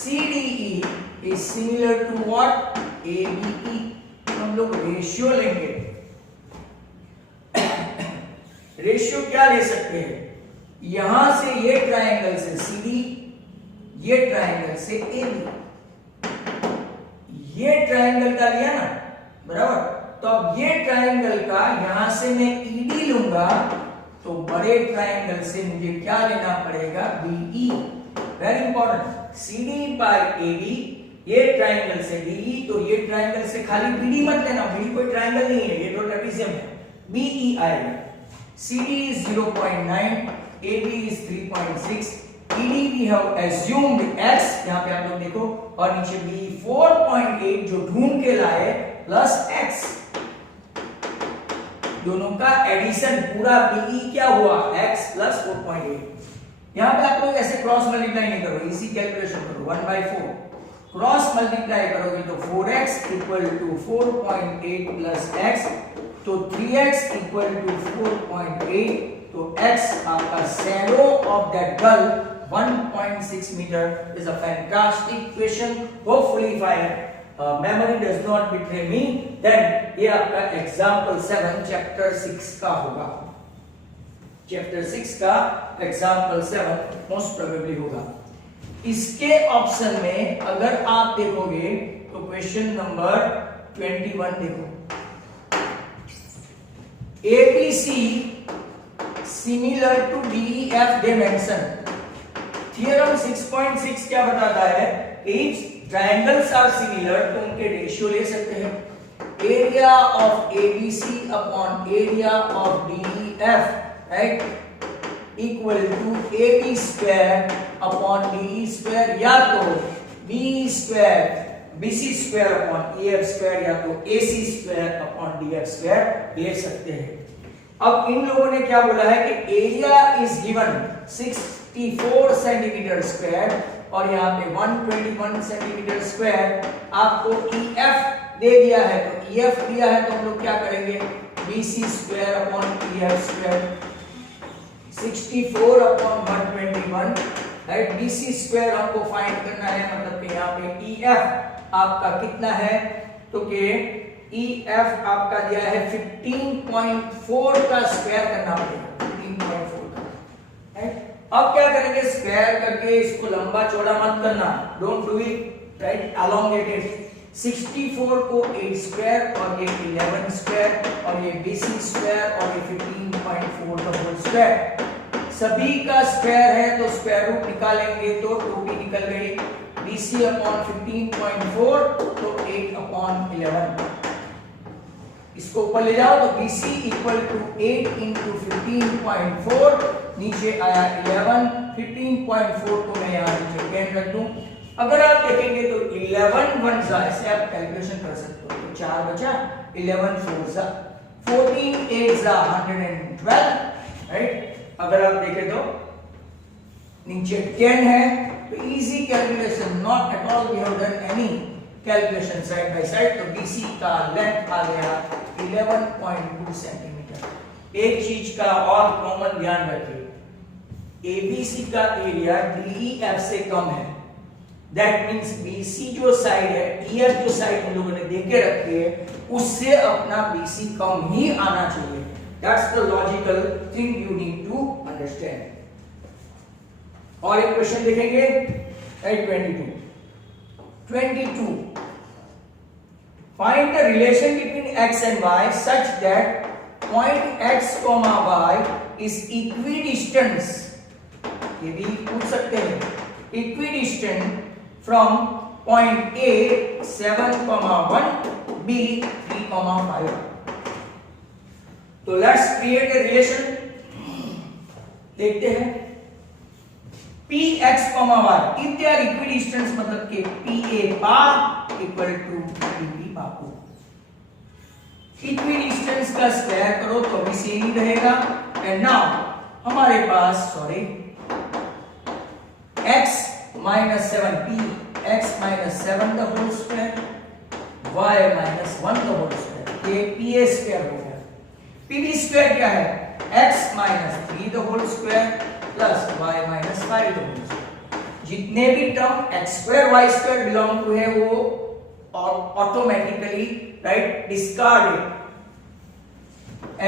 CDE is similar to what? ABE। हम लोग रेशियो लेंगे। रेशियो क्या ले सकते हैं? यहां से ये ट्राइंगल से CD, ये ट्राइंगल से AB, ये ट्राइंगल का लिया ना, बराबर। तो अब ये ट्राइंगल का यहां से मैं ED लूंगा, तो बड़े ट्राइंगल से मुझे क्या लेना पड़ेगा? BE। Very important. CD by AB, ये ट्राइंगल से DE, तो ये ट्राइंगल से खाली BD मत लेना, BD कोई ट्राइंगल नहीं है, ये तो ट्रेपेजियम है। BE आएगा। CD is 0.9, AB is 3.6, ED we have assumed X, यहां पे आप लोग देखो, और नीचे B 4.8 जो ढूंढ के लाए प्लस X, दोनों का एडिशन पूरा BE क्या हुआ? X plus 4.8। यहां पे आप लोग ऐसे क्रॉस मल्टीप्लाई नहीं करो, इसी कैलकुलेशन करो। 1/4 क्रॉस मल्टीप्लाई करोगे तो 4x equal to 4.8 plus x, तो 3x इक्वल टू 4.8, तो x आपका shadow of that girl 1.6 metre is a fantastic question. Hopefully if I memory does not betray me, then ये आपका एग्जाम्पल 7 चैप्टर 6 का होगा। Chapter 6 का एग्जाम्पल 7 मोस्ट प्रोबेबली होगा। इसके ऑप्शन में अगर आप देखोगे तो क्वेश्चन नंबर 21 देखो, ABC similar to DEF dimension। Theorem 6.6 क्या बताता है? इफ ट्रायंगल्स आर सिमिलर तो उनके रेशियो ले सकते हैं। Area of ABC upon area of DEF, right, equal to AB square upon DE square, या तो BE square BC square upon EF square, या तो AC square upon DF square ले सकते हैं। अब इन लोगों ने क्या बोला है कि area is given 64 centimetre square और यहाँ पे 121 सेंटीमीटर स्क्वायर, आपको EF दे दिया है, तो EF दिया है तो हम लोग क्या करेंगे? BC square upon EF square, 64 upon 121, right. BC square हमको फाइंड करना है, मतलब कि यहाँ पे EF आपका कितना है? तो के EF आपका दिया है 15.4 का स्क्वायर करना पड़ेगा, 15.4 का, राइट। अब क्या करेंगे? स्क्वायर करके इसको लंबा चौड़ा मत करना, डोंट डू इट, राइट, अलोंगेटेड। 64 को 8 स्क्वायर और ये 11 स्क्वायर और ये BC स्क्वायर और ये 15.4 का होल स्क्वायर, सभी का स्क्वायर है तो स्क्वायर रूट निकालेंगे तो 2 भी निकल गई। BC अपॉन 15.4 तो 8 अपॉन 11, इसको ऊपर ले जाओ तो BC इक्वल टू 8 इंटू 15.4, नीचे आया 11, 15.4 को मैं यहाँ नीचे पेन रख दूं। अगर आप देखेंगे तो 11 वन जा, ऐसे आप कैलकुलेशन कर सकते हो, तो 4 बचा, 11 4 जा, 14 8 जा 112, राइट। अगर आप देखें तो नीचे 10 है, तो easy calculation, not at all we have done any calculation side by side. तो BC का लेंथ आ गया 11.2 सेंटीमीटर। एक चीज का और कॉमन ध्यान रखिए, ABC का एरिया DEF से कम है, दैट मींस BC जो साइड है, EF जो साइड हम लोगों ने देके रखी है, उससे अपना BC कम ही आना चाहिए। That's the logical thing you need to understand. और एक क्वेश्चन देखेंगे, right, 22 find the relation between x and y such that point x comma y is equidistant, ये भी पूछ सकते हैं, equidistant from point A 7,1, B 3,5। तो let's create a relation। देखते हैं px, y if they are equidistant मतलब कि pa पा equal to pp Papu. Equidistance का स्क्वायर करो तो भी सेम ही रहेगा। एंड नाउ हमारे पास x minus 7p x minus 7 the whole square y minus 1 the whole square, ये pa स्क्वायर हो गया। pb स्क्वायर क्या है? x minus 3 the whole square plus y minus 5 the whole square। जितने भी term x square y square belong to है वो automatically right discarded.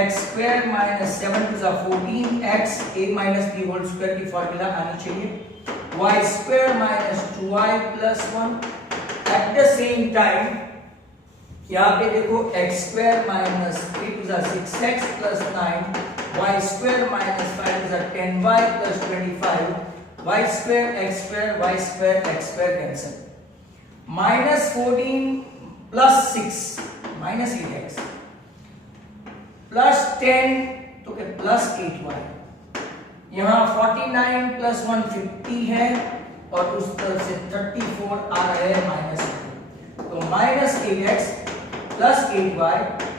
x square minus 7 to the 14 x a minus b whole square की formula आनी चाहिए। y square minus 2y plus 1 at the same time यहाँ पे देखो x square minus 3 to the 6x plus 9 y square minus 5 to the 10y plus 25 y square x square y square x square cancel minus 14 plus 6 minus 8x plus 10 तो क्या plus 8y, यहाँ 49 plus 150 है और उस तरफ से 34 आ रहा है minus 2, तो minus 8x plus 8y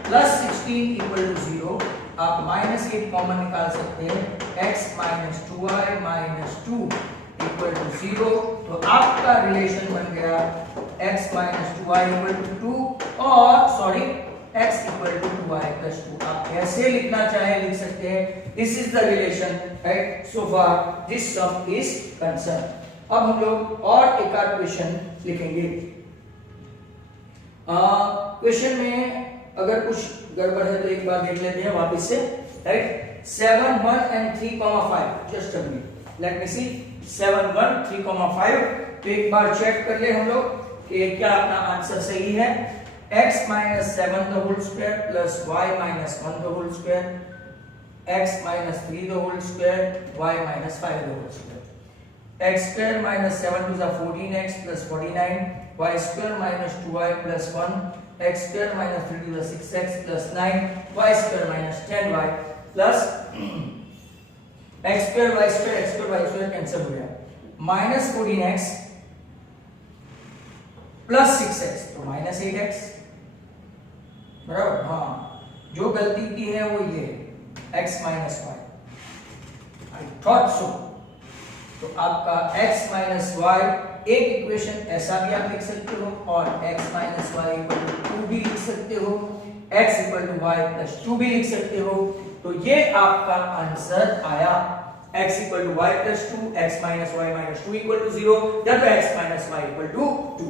plus 16 equal to 0। आप minus 8 कॉमन निकाल सकते हैं, x minus 2y minus 2 equal to 0। तो आपका रिलेशन बन गया x minus 2y equal to 2 और sorry x equal to 2y plus 2। आप कैसे लिखना चाहे लिख सकते हैं। This is the relation right. So far this some is concern. अब हम लोग और एक आध क्वेश्चन लिखेंगे। क्वेश्चन में अगर कुछ गड़बड़ है तो एक बार देख लेते हैं वापस से right. 7 1 and 3 5 just a minute, let me see 7 1 3 5। तो एक बार चेक कर ले हम लोग कि क्या अपना आंसर सही है। x minus 7 the whole square plus y minus 1 the whole square x minus 3 the whole square y minus 5 the whole square x square minus 7 to the 14x plus 49 y square minus 2y plus 1 x square minus 3 to the 6x plus 9 y square minus 10y plus x square y square cancel हो गया minus 14x plus 6x तो minus 8x बराबर। हाँ जो गलती की है वो ये x minus y, I thought so। तो आपका x minus y एक इक्वेशन ऐसा भी आप लिख सकते हो और x minus y equal to 2 भी लिख सकते हो, x equal to y plus 2 भी लिख सकते हो। तो ये आपका आंसर आया x equal to y plus 2 x minus y minus 2 equal to 0 या तो x minus y equal to 2।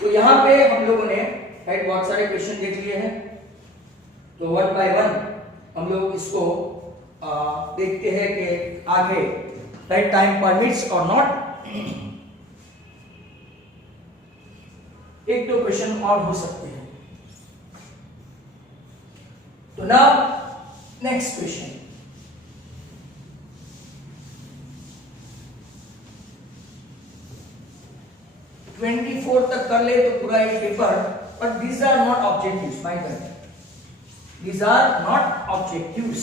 तो यहाँ पे हम लोगों ने राइट बहुत सारे क्वेश्चन देख लिए हैं। तो वन बाय वन हम लोग इसको देखते हैं कि आगे राइट टाइम परमिट्स और नॉट। एक दो क्वेश्चन और हो सकते हैं। तो नाउ नेक्स्ट क्वेश्चन। तक कर ले तो पूरा एक paper, but these are not objectives, my friend. These are not objectives.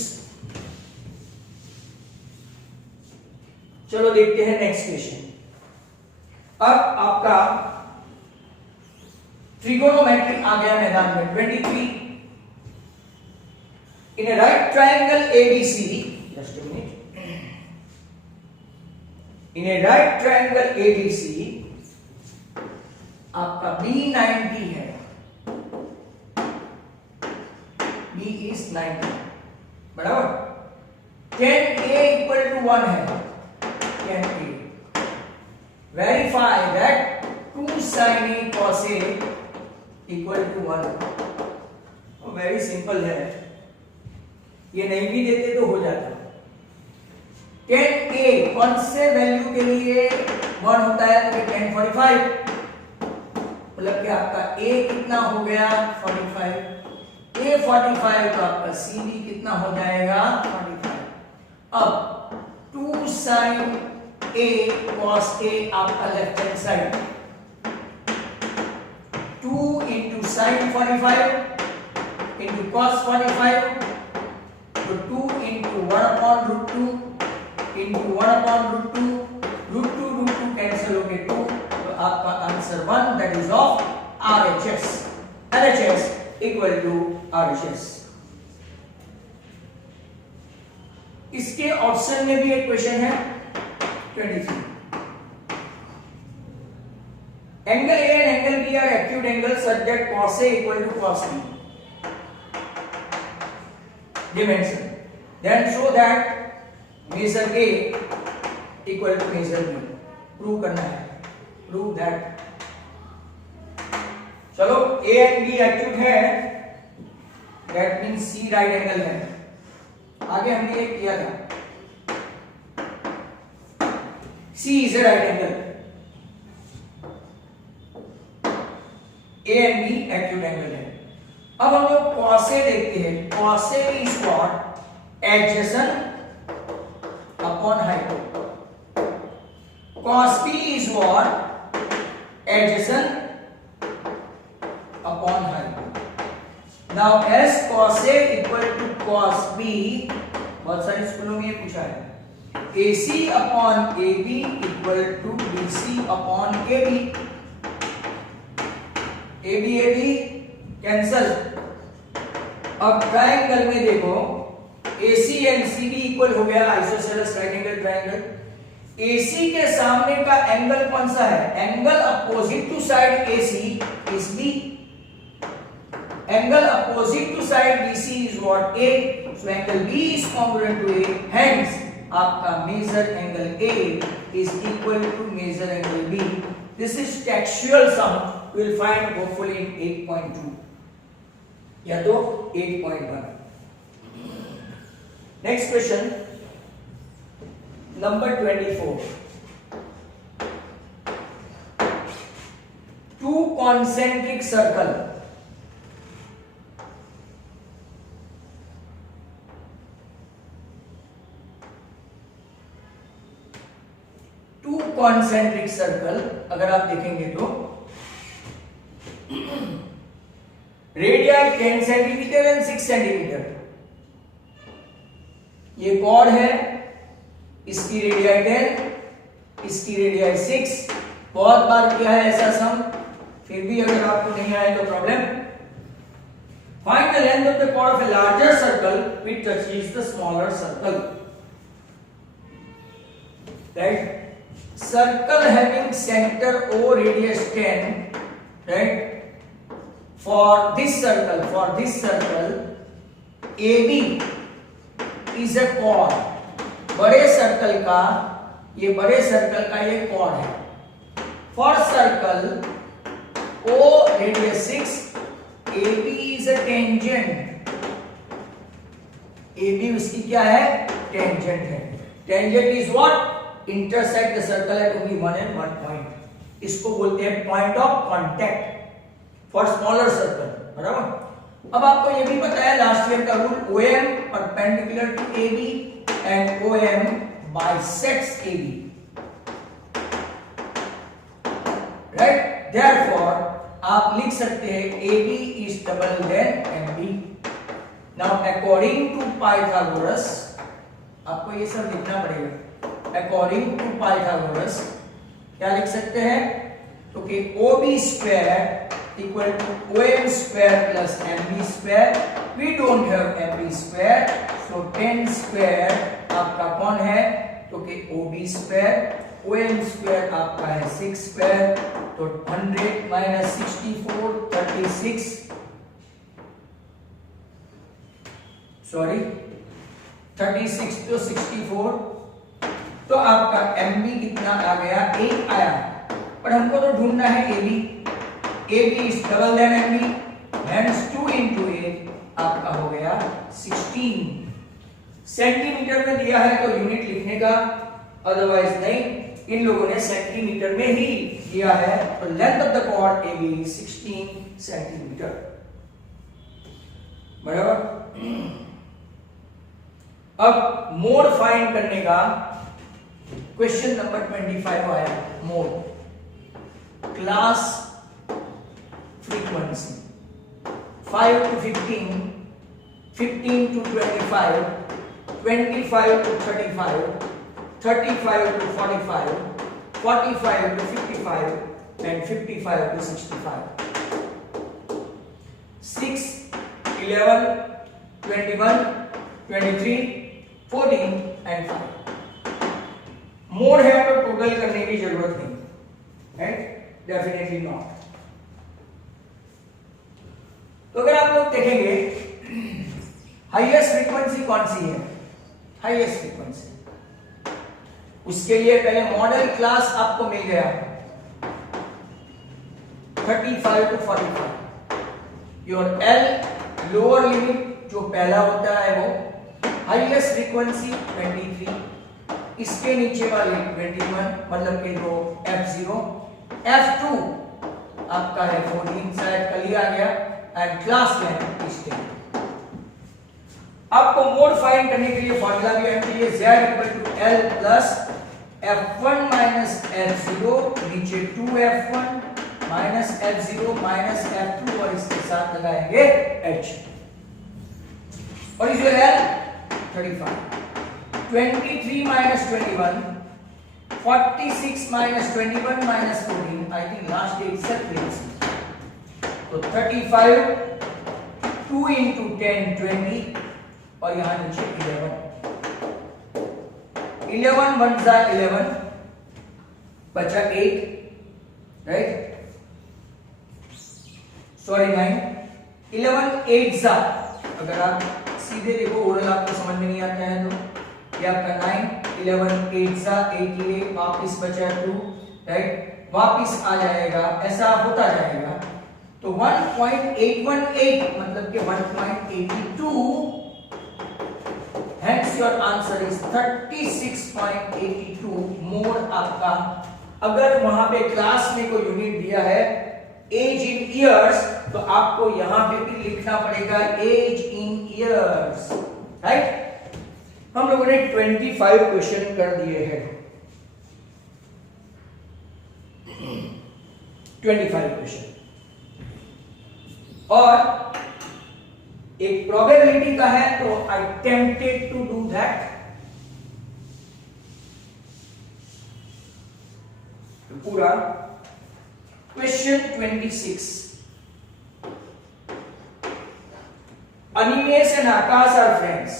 चलो देखते हैं नेक्स्ट क्वेश्चन। अब आपका ट्रिगोनोमेट्री आ गया मैदान में। 23 in a right triangle ABC, just a minute, in a right triangle ABC आपका B90 है, B is 90 बराबर। 10A equal to 1 है, 10A। Verify that 2 sin A cos A equal to 1। तो वेरी सिंपल है, ये नहीं भी देते तो हो जाता। 10A कौन से वैल्यू के लिए 1 होता है तो 1045, मतलब कि आपका A कितना हो गया 45, A 45 तो आपका C भी कितना हो जाएगा 45। अब 2 sin A cos A आपका left hand side, 2 into sin 45 into cos 45, तो 2 into 1 upon root 2 into 1 upon root 2, root 2 cancel हो गए 2, तो आपका answer 1 that is of RHS, LHS equal to RHS। इसके ऑप्शन में भी एक क्वेश्चन है 23, angle A and angle B are acute angles such that cos A equal to cos B, dimension, then show that measure A equal to measure B, prove करना है, prove that. चलो A and B acute है, that means C right angle है। आगे हमने ये किया था, C is a right angle, A and B acute angle है। अब हम लोग cos A देखते हैं, cos A is what, adjacent upon hypo, cos B is what, adjacent upon hypo। now as cos A equal to cos B, बहुत सारे स्कूलों में ये पूछा है, AC upon AB equal to BC upon AB, AB कैंसल। अब triangle में देखो AC एंड CD इक्वल हो गया, isosceles right angle triangle. AC के सामने का एंगल कौन सा है, angle opposite to side AC is B, angle opposite to side BC is what A, so angle B is congruent to A, hence आपका measure angle A is equal to measure angle B। This is textual sum, we will find hopefully in 8.2 या तो 8.1। Next question Number 24, two concentric circle, अगर आप देखेंगे तो radii 10 centimetre and 6 centimetre, ये chord है, इसकी रेडियाई 10, इसकी रेडियाई 6। बहुत बार किया है ऐसा सम, फिर भी अगर आपको नहीं आए तो problem. Find the length of the chord of a larger circle which touches the smaller circle, right. Circle having centre O radius 10, right. For this circle AB is a chord, बड़े सर्कल का ये chord है। For circle O radius 6, AB is a tangent, AB उसकी क्या है, tangent है। Tangent is what, intersect the circle at only one and one point, इसको बोलते हैं point of contact for smaller circle, बराबर। अब आपको ये भी पता है लास्ट ईयर का rule, OM perpendicular to AB and OM bisects AB, right? Therefore आप लिख सकते हैं AB is double than MB। Now according to Pythagoras, आपको ये सब लिखना पड़ेगा। According to Pythagoras क्या लिख सकते हैं, तो कि OB square equal to OM square plus MB square, we don't have MB square, so 10 square आपका कौन है, तो कि OB स्क्वायर, OM स्क्वायर आपका है 6 स्क्वायर, तो 100 माइनस 64 36, सॉरी 36 तो 64, तो आपका MB कितना आ गया, 8 आया। पर हमको तो ढूंढना है AB is double than MB, hence 2 into 8 आपका हो गया 16। सेंटीमीटर में दिया है तो यूनिट लिखने का, अदरवाइज नहीं। इन लोगों ने सेंटीमीटर में ही दिया है, तो length of the chord AB 16 centimetre, बराबर। अब मोड फाइंड करने का क्वेश्चन नंबर 25 आया, mode, class frequency 5 to 15, 15 to 25, 25 to 35, 35 to 45, 45 to 55 and 55 to 65. 6, 11, 21, 23, 14 and 5. Mode है तो टोटल करने की जरूरत नहीं है, डेफिनेटली नॉट। तो अगर आप लोग देखेंगे हाईएस्ट फ्रीक्वेंसी कौन सी है, हाईएस्ट फ्रीक्वेंसी, उसके लिए पहले मॉडल क्लास आपको मिल गया 35 to 45। Your L lower limit जो पहला होता है वो हाईएस्ट फ्रीक्वेंसी 23, इसके नीचे वाले 21 मतलब कि जो F0, F2 आपका है 14, शायद कल ही आ गया, एंड क्लास लेंथ is 10। आपको मोड फाइंड करने के लिए फॉर्मूला भी आना चाहिए, Z equal to L plus F1 minus F0, नीचे 2F1 minus F0 minus F2 और इसके साथ लगाएंगे H। और इस L 35, 23 minus 21, 46 minus 21 minus 14, I think last day itself is. So 35, 2 into 10, 20 और यहाँ नीचे 11, 11 1 जा 11, बचा 8, right? Sorry 9, 11 8 जा, अगर आप सीधे देखो ओरल आपको समझ में नहीं आता है तो ये आपका 9, 11 8 सा 88, वापिस बचा 2, राइट, वापिस आ जाएगा, ऐसा होता जाएगा। तो 1.818 मतलब कि 1.82, hence your answer is 36.82 mode आपका। अगर वहां पे क्लास में कोई यूनिट दिया है एज इन इयर्स, तो आपको यहां पे भी लिखना पड़ेगा एज इन इयर्स, राइट। हम लोगों ने 25 क्वेश्चन कर दिए हैं, 25 क्वेश्चन, और एक प्रोबेबिलिटी का है, तो आई टेम्प्टेड टू डू दैट। पूरा question 26, Animesh and Akash are friends.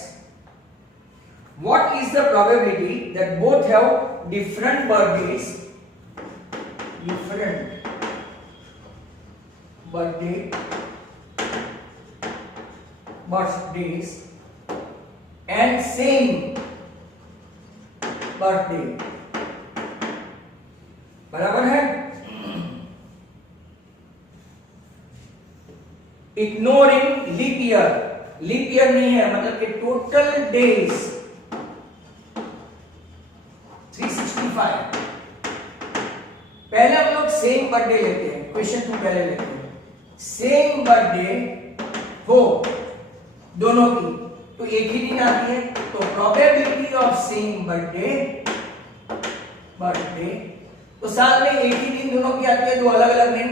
What is the probability that both have different birthdays? Different birthdays and same birthday. बराबर है? Ignoring leap year. Leap year नहीं है, मतलब कि टोटल डेज 365। पहले हम लोग सेम बर्थडे लेते हैं, क्वेश्चन 2 पहले लेते हैं, सेम बर्थडे हो दोनों की तो एक ही दिन आती है, तो प्रोबेबिलिटी ऑफ सेम बर्थडे तो साल में एक ही दिन दोनों की आती है, दो अलग अलग दिन,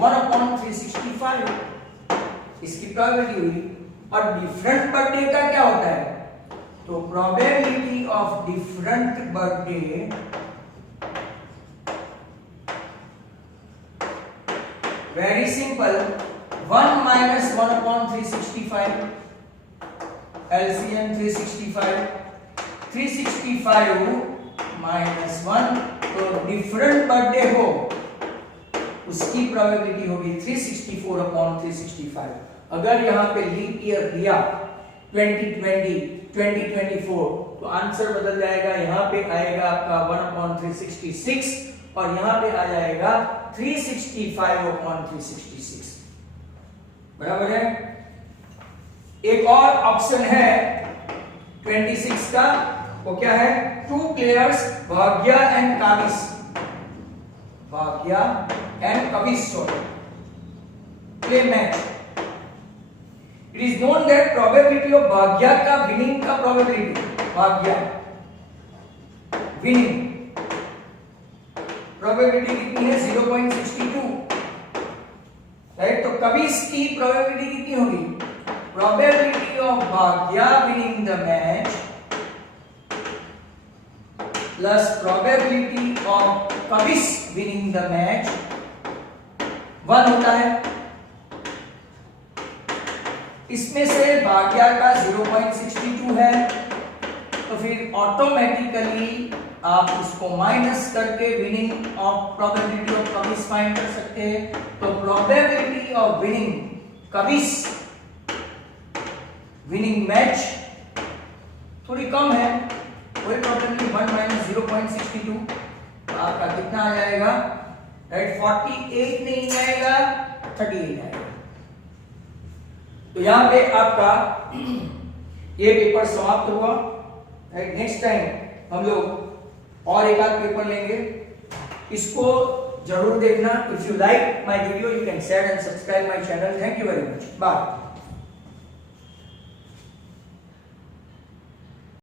1/365 इसकी प्रोबेबिलिटी हुई। और डिफरेंट बर्थडे का क्या होता है, तो probability of different birthday very simple, 1 minus 1/365, LCM 365 minus 1, तो डिफरेंट बर्थडे हो उसकी प्रोबेबिलिटी होगी 364/365। अगर यहां पे लीप ईयर दिया 2020 2024, तो आंसर बदल जाएगा, यहां पे आएगा आपका 1/366 और यहां पे आ जाएगा 365/366, बराबर है। एक और ऑप्शन है 26 का, वो क्या है, 2 players Bhagya and Kavish play match. It is known that probability of Bhagya का विनिंग का probability, भाग्या विनिंग probability कितनी है, 0.62, राइट। तो कविश की probability कितनी होगी, probability of Bhagya winning the match plus probability of Kavish winning the match 1 होता है। इसमें से भाग्या का 0.62 है, तो फिर ऑटोमेटिकली आप इसको माइनस करके winning of probability of Kavish find कर सकते हैं। तो probability of winning Kavish winning match थोड़ी कम है, कोई प्रॉब्लम नहीं। 1 माइनस 0.62 तो आपका कितना आ जाएगा, राइट? 48 नहीं आएगा, 38 आएगा। तो यहां पे आपका ये पेपर समाप्त हुआ, राइट? नेक्स्ट टाइम हम लोग और एक आध पेपर लेंगे, इसको जरूर देखना। If you like my video you can share and subscribe my channel. Thank you very much, bye.